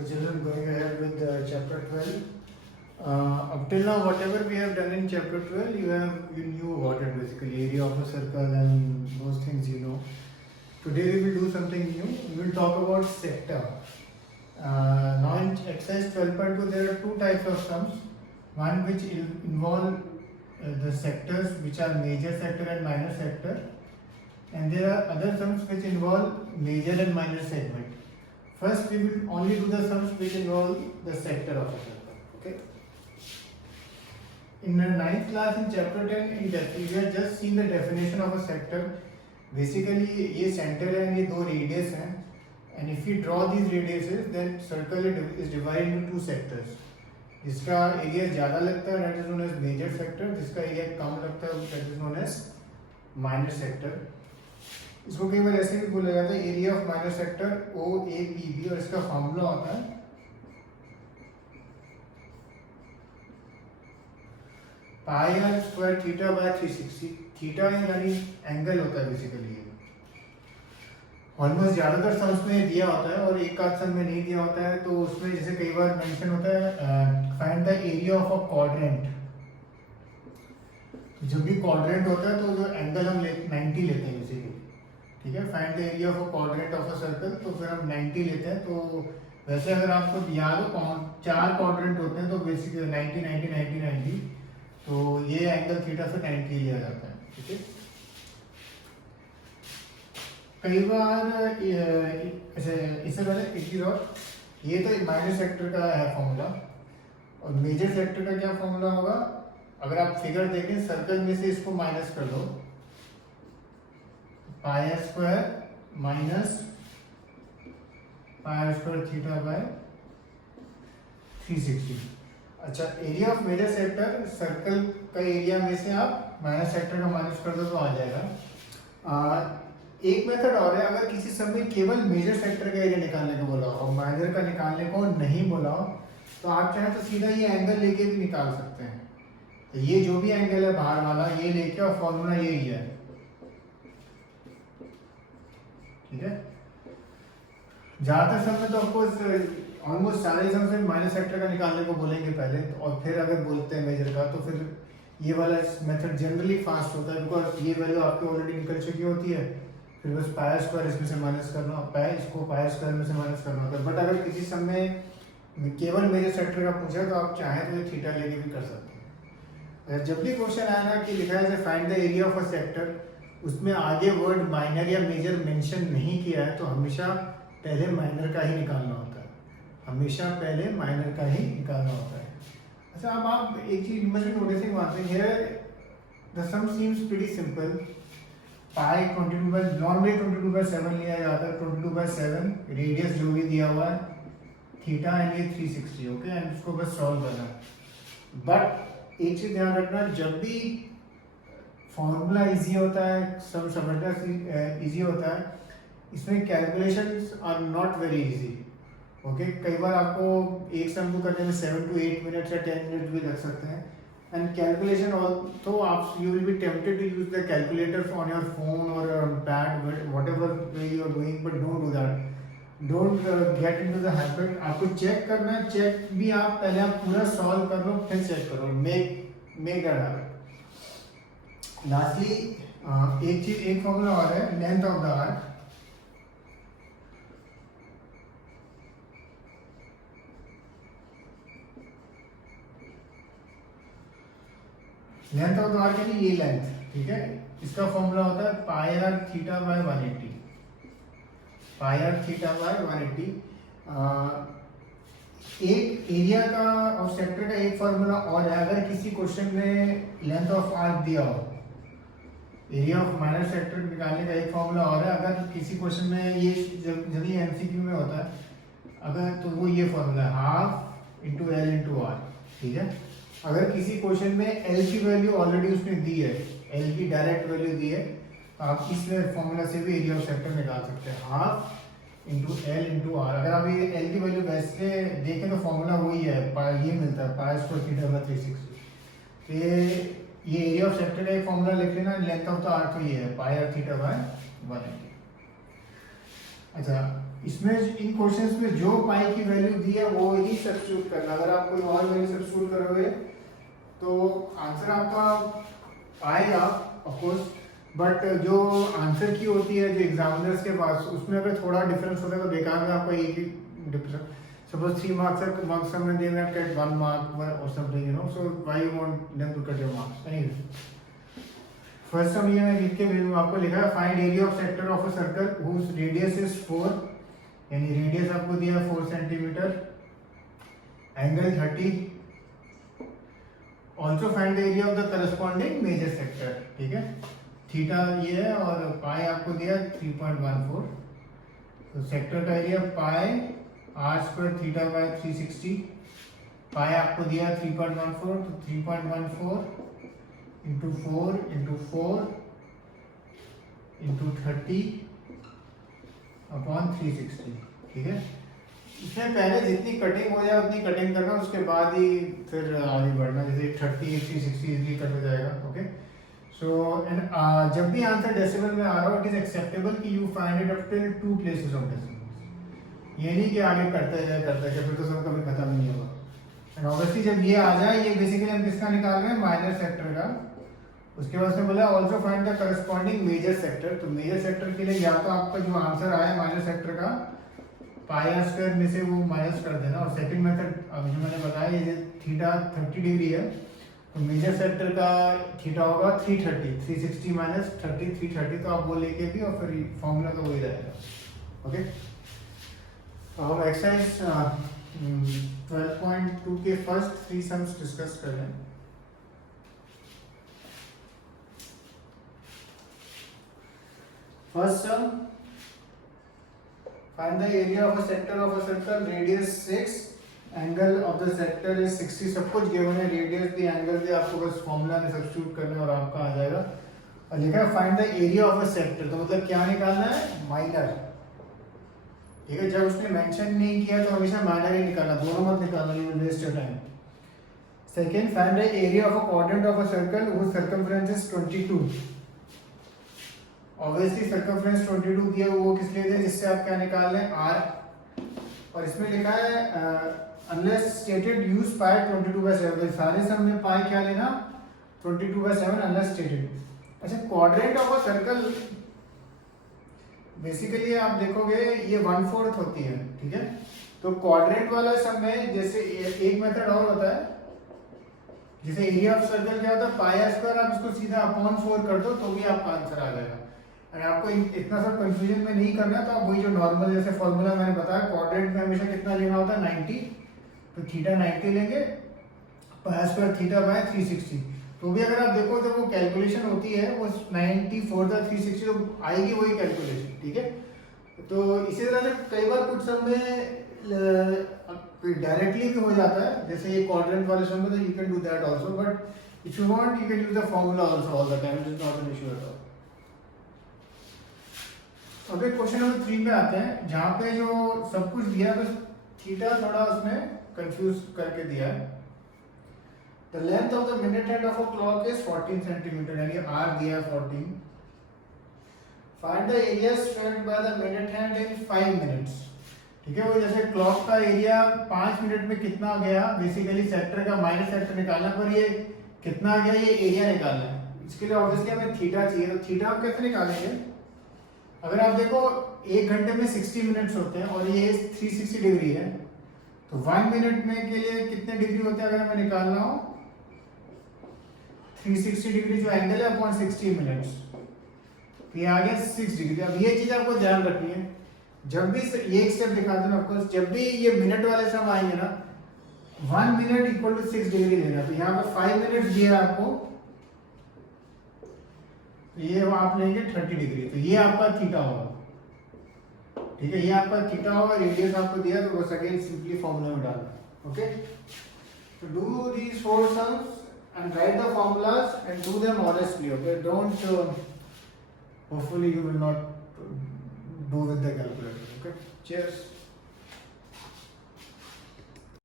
Okay, children, going ahead with chapter 12. Up till now, whatever we have done in chapter 12, you knew about it basically, area of a circle and those things you know. Today we will do something new. We will talk about sector. Now in exercise 12.2, there are two types of sums. One which involve the sectors which are major sector and minor sector, and there are other sums which involve major and minor segment. First, we will only do the sums which involve the sector of a circle. Okay. In the 9th class in chapter 10, we have just seen the definition of a sector. Basically, ये center है, ये दो radius हैं, and if we draw these radiuses, then circle is divided into two sectors. जिसका area ज़्यादा लगता है that is known as major sector, जिसका एरिया कम लगता है that is known as minor sector. इसको कई बार ऐसे भी बोला जाता है area of minor sector OAPB, और इसका फॉर्मूला होता है pi are square theta by 360. Theta यानी एंगल होता है बेसिकली. ऑलमोस्ट ज़्यादातर सम्स में दिया होता है और एक आध सम में नहीं दिया होता है. तो उसमें जैसे कई बार मेंशन होता है find the area of a quadrant. जब भी क्वाड्रेंट होता है तो जो एंगल हम 90 लेते हैं बेसिकली. ठीक है, find the area of a quadrant of a circle, तो फिर हम 90 लेते हैं. तो वैसे अगर आपको याद हो 4 क्वाड्रेंट होते हैं तो बेसिकली 90 90 90 90, तो ये एंगल थीटा से 90 लिया जाता है. ठीक है, कई बार इससे पहले एक चीज और, ये तो माइनर सेक्टर का है फॉर्मूला, और मेजर सेक्टर का क्या फॉर्मूला होगा. अगर आप फिगर देखें सर्कल में से इसको माइनस कर दो, pi square minus pi square theta by 360. अच्छा, area of major sector, circle का एरिया में से आप माइनर सेक्टर का माइनस कर दो तो आ जाएगा. एक मेथड और है, अगर किसी समय केवल मेजर सेक्टर का एरिया निकालने को बोला हो और माइनर का निकालने को नहीं बोला हो, तो आप चाहें तो सीधा ये एंगल लेके भी निकाल सकते हैं. तो ये जो भी एंगल है बाहर वाला, ये लेके, और फॉर्मूला यही है. ठीक है, ज्यादातर समय तो ऑफकोर्स ऑलमोस्ट सारे सम से माइनर सेक्टर का निकालने को बोलेंगे पहले, और फिर अगर बोलते हैं मेजर का, तो फिर ये वाला मेथड जनरली फास्ट होता है, बिकॉज ये वैल्यू आपकी ऑलरेडी निकल चुकी होती है. फिर बस पाई स्क्वायर इसमें से माइनस करना, इसको पाई स्क्वायर में से माइनस करना होता है. बट अगर किसी समय केवल मेजर सेक्टर का पूछा तो आप चाहें तो ये थीटा लेके भी कर सकते हैं. जब भी क्वेश्चन आया ना कि लिखा है find the area of a sector, उसमें आगे वर्ड माइनर या मेजर मेंशन नहीं किया है, तो हमेशा पहले माइनर का ही निकालना होता है. हमेशा पहले माइनर का ही निकालना होता है. अच्छा, अब आप एक चीज noticing one thing here, the sum seems pretty simple. Pi 22/7 लिया जाता है, 22/7 रेडियस जो भी दिया हुआ है, थीटा एंड ये 360. ओके, एंड इसको बस सॉल्व करना. बट एक चीज ध्यान रखना, जब भी फॉर्मूला इजी होता है, सब समझना इजी होता है, इसमें calculations are not very easy. Okay, कई बार आपको एक सम को करने में 7 to 8 मिनट्स या 10 मिनट भी लग सकते हैं. एंड कैलकुलेशन ऑल्सो आप you will be tempted to use the calculator on your phone और pad, whatever way you are doing, but don't do that. Don't get into the habit. आपको check करना है, check भी आप पहले आप पूरा सॉल्व कर लो, फिर चेक करो. Make that habit. लास्टली एक फॉर्मूला और है, length of the arc. Length of the arc यानी ये लेंथ. ठीक है, इसका फॉर्मूला होता है pi r theta by 180. Pi r theta by 180. एक एरिया का और सेक्टर का एक फॉर्मूला और है. अगर किसी क्वेश्चन में लेंथ ऑफ आर्क दिया हो, एरिया ऑफ माइनर सेक्टर निकालने का एक फॉर्मूला और है. अगर किसी क्वेश्चन में ये जब ये MCQ में होता है अगर, तो वो ये फॉर्मूला है half into L into R. ठीक है, अगर किसी क्वेश्चन में एल की वैल्यू ऑलरेडी उसने दी है, एल की डायरेक्ट वैल्यू दी है, तो आप इस फॉर्मूला से भी एरिया ऑफ सेक्टर निकाल सकते हैं, half into L into R. अगर आप ये एल की वैल्यू वैसे देखें तो फॉर्मूला वही है, ये मिलता है पाई स्क्वायर थीटा बाय 360. तो ये एरिया ऑफ सेक्टर का एक फॉर्मूला लिख लेना. लेंथ ऑफ द आर्क तो ये है पाई आर थीटा बाय 180. अच्छा, इसमें इन क्वेश्चंस में जो पाई की वैल्यू दी है वो ही सब्स्टिट्यूट करना। अगर आप कोई और वैल्यू सब्स्टिट्यूट करोगे तो आंसर आपका आएगा ऑफ कोर्स, बट जो आंसर की होती है जो एग्जामिनर्स के पास, उसमें अगर थोड़ा डिफरेंस होता है तो बेकार में आपका एक ही difference. Suppose 3 marks are they may get 1 mark or something, you know, so why you want them to cut your marks anyway. First sum ये मैं लिख के आपको लिखा है find area of sector of a circle whose radius is 4, यानी radius आपको दिया है 4 centimetre, angle 30, also find the area of the corresponding major sector, ठीक है। थीटा ये है और पाई आपको दिया 3.14, तो सेक्टर का area pi are square theta by 360, pi आपको दिया 3.14, तो 3.14 इंटू 4 इंटू 4 इंटू 30 अपॉन 360, ठीक है। इसमें पहले जितनी कटिंग हो जाए उतनी कटिंग करना, उसके बाद ही फिर आगे बढ़ना, जैसे 30 360 इजीली कट हो जाएगा, ओके। सो जब भी आंसर डेसिमल में आ रहा हो, इट इज एक्सेप्टेबल कि you find it up till 2 places of decimal, ये नहीं कि आगे करते जाए फिर तो सब कभी खत्म नहीं होगा। एंड ऑब्वियसली जब ये आ जाए, ये बेसिकली हम किसका निकाल रहे हैं, माइनर सेक्टर का। उसके बाद में बोला also find the corresponding major sector, तो मेजर सेक्टर के लिए या तो आपका जो आंसर आया माइनर सेक्टर का पाई आर स्क्वायर में से वो माइनस कर देना, और सेकंड मेथड अब जो मैंने बताया ये थीटा 30 डिग्री है, तो मेजर सेक्टर का थीटा होगा 330, 360 माइनस 30 330, तो आप वो लेके भी और फिर फॉर्मूला तो वही रहेगा, ओके। तो हम एक्सरसाइज 12.2 के फर्स्ट 3 सम्स डिस्कस कर रहे हैं। First sum, find the area of a sector of a circle, radius 6, angle of the sector is 60, सब कुछ given है, radius दी, angle दी, आपको बस फॉर्मूला में सब्स्टिट्यूट करना है और आपका आ जाएगा। और लिखा है find the area of a sector, तो मतलब क्या निकालना है, माइनर, ठीक है। जब उसने मेंशन नहीं किया तो हमेशा माइनर ही निकालना, दोनों मत निकालना, you will waste your time। Second, find the area of a quadrant of a circle whose circumference is 22, obviously circumference 22 दिया, वो किस लिए दिया, जिससे आप क्या निकाल लें, r, और इसमें लिखा है अनलेस स्टेटेड यूज पाई 22/7, सारे सम में पाई क्या लेना, 22/7 अनलेस स्टेटेड। अच्छा, quadrant of a circle basically आप देखोगे ये 1/4 होती है, ठीक है। तो क्वाड्रेंट वाला सम में जैसे एक मेथड और होता है, जैसे एरिया ऑफ सर्कल क्या होता है, पाई आर स्क्वायर, आप इसको सीधा अपॉन 4 कर दो तो भी आपका आंसर आ जाएगा। और आपको इतना सब कंफ्यूजन में नहीं करना है, तो आप वही जो नॉर्मल जैसे फॉर्मूला मैंने बताया, क्वाड्रेंट में हमेशा कितना लेना होता है, 90, तो थीटा 90 लेंगे, पाई स्क्वायर थीटा बाय 360, तो भी अगर आप देखो जब वो कैलकुलेशन होती है वो 94/360 तो आएगी वही कैलकुलेशन, ठीक है। तो इसी तरह से कई बार कुछ सब में डायरेक्टली भी हो जाता है, जैसे ये क्वाड्रेंट वाले सम में, तो you can do that also, but if you want you can use the formula also all the time, it is not an issue at all. अब क्वेश्चन नंबर 3 पे आते हैं, जहाँ पे जो सब कुछ दिया है, बस थीटा थोड़ा उसने कंफ्यूज करके दिया है। The length of the minute hand of a clock is 14 centimetre, यानी आर दिया है 14। Find the area spend by the minute hand in 5 minutes, ठीक है। वो जैसे क्लॉक का एरिया 5 मिनट में कितना गया, बेसिकली सेक्टर का माइनस सेक्टर निकालना, पर ये कितना आ गया, ये एरिया निकालना है। इसके लिए ऑब्वियसली हमें थीटा चाहिए, तो थीटा हम कैसे निकालेंगे, अगर आप देखो 1 घंटे में 60 मिनट्स होते हैं और ये 360 डिग्री है, तो 1 मिनट में के लिए कितने डिग्री होते हैं, अगर हमें निकालना हो 360 डिग्री जो एंगल है अपॉन 60 मिनट्स, तो ये आ गया 6 डिग्री। अब ये चीज आपको ध्यान रखनी है, जब भी ये एक स्टेप दिखा दूं आपको, जब भी ये मिनट वाले सम आएंगे ना, 1 मिनट इक्वल टू 6 डिग्री लेना, तो यहाँ पे 5 मिनट्स दिया है आपको, ये आप लेंगे 30 डिग्री, तो ये आपका थीटा होगा, ठीक है। ये आपका थीटा होगा, रेडियस आपको दिया, तो बस अगेन सिंपली फॉर्मूला में डालना, ओके। तो do these 4 sums and write the formulas and do them honestly, okay. Don't hopefully you will not do with the calculator, okay. Cheers.